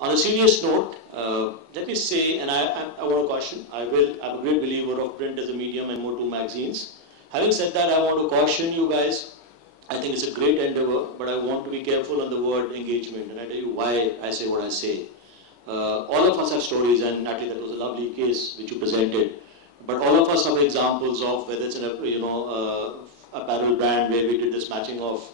On a serious note, let me say, and I want to caution, I'm a great believer of print as a medium and more to magazines. Having said that, I want to caution you guys. I think it's a great endeavor, but I want to be careful on the word engagement, and I tell you why I say what I say. All of us have stories, and Natalie, that was a lovely case which you presented. But all of us have examples of whether it's in a apparel brand where we did this matching of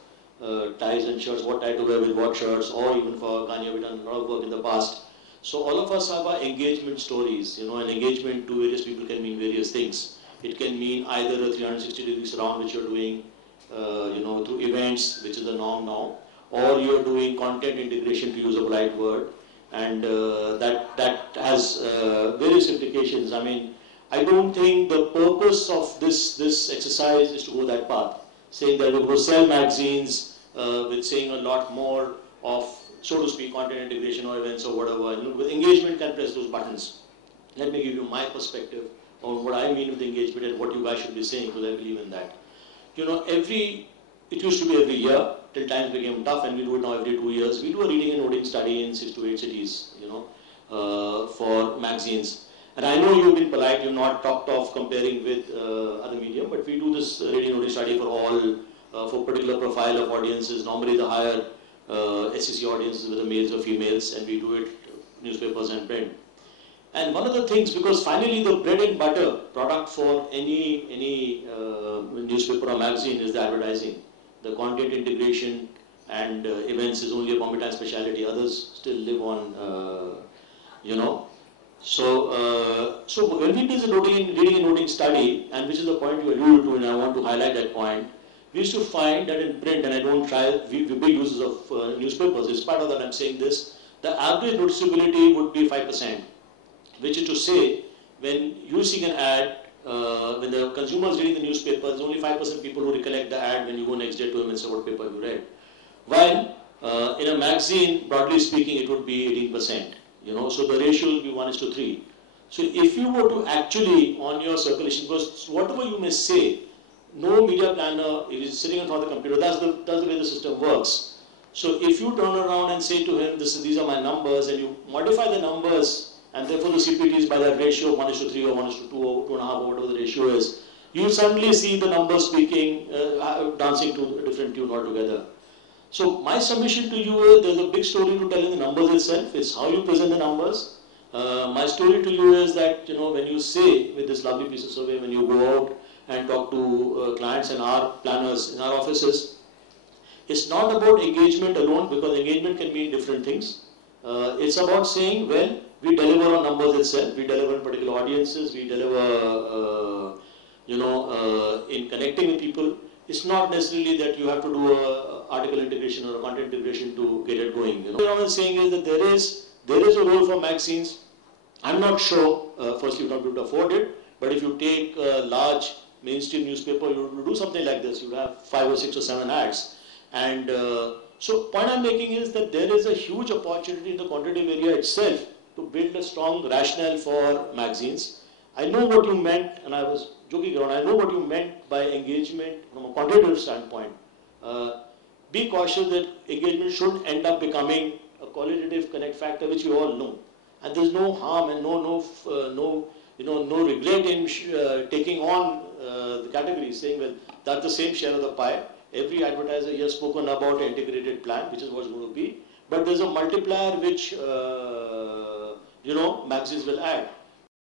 ties and shirts, what tie to wear with what shirts, or even for Kanye, we've done a lot of work in the past. So all of us have our engagement stories, and engagement to various people can mean various things. It can mean either a 360-degree surround which you're doing, through events, which is the norm now, or you're doing content integration, to use a polite word, and that has various implications. I mean, I don't think the purpose of this exercise is to go that path, saying that we're going to sell magazines with saying a lot more of, so to speak, content integration or events or whatever. With engagement can press those buttons. Let me give you my perspective on what I mean with engagement and what you guys should be saying, because I believe in that. It used to be every year till times became tough, and we do it now every 2 years. We do a reading and noting study in 6 to 8 cities, for magazines. And I know you've been polite, you've not talked of comparing with other media, but we do this reading and noting study for all, for particular profile of audiences, normally the higher SEC audiences, whether males or females, and we do it newspapers and print. And one of the things, because finally the bread and butter product for any newspaper or magazine is the advertising. The content integration and events is only a Bombay Times specialty. Others still live on, So when we did the reading and noting study, and which is the point you alluded to, and I want to highlight that point, we used to find that in print, and I don't try, we're big users of newspapers. In spite of that, I'm saying this, the average noticeability would be 5%. Which is to say, when you see an ad, when the consumer is reading the newspaper, there's only 5% people who recollect the ad when you go next day to him and say what paper you read. While in a magazine, broadly speaking, it would be 18%. So the ratio will be 1:3. So if you were to actually, on your circulation, because whatever you may say, no media planner is sitting in front of the computer. That's the way the system works. So if you turn around and say to him, these are my numbers, and you modify the numbers, and therefore the CPT is by that ratio of 1:3 or 1:2 or 2.5 or whatever the ratio is, you suddenly see the numbers speaking, dancing to a different tune altogether. So my submission to you is, there's a big story to tell in the numbers itself. It's how you present the numbers. My story to you is that, when you say, with this lovely piece of survey, when you go out and talk to clients and our planners in our offices, it's not about engagement alone, because engagement can mean different things. It's about saying, well, we deliver on numbers itself, we deliver in particular audiences, we deliver, in connecting with people. It's not necessarily that you have to do a article integration or a content integration to get it going. What I'm saying is that there is a role for magazines. I'm not sure, firstly, you're not able to afford it, but if you take a large mainstream newspaper, you do something like this, you have 5 or 6 or 7 ads. And so point I'm making is that there is a huge opportunity in the quantitative area itself to build a strong rationale for magazines. I know what you meant, and I was joking around, I know what you meant by engagement from a quantitative standpoint. Be cautious that engagement shouldn't end up becoming a qualitative connect factor, which you all know. And there's no harm and no regret in taking on the category, saying, well, that's the same share of the pie. Every advertiser here has spoken about an integrated plan, which is what's going to be. But there's a multiplier which, magazines will add.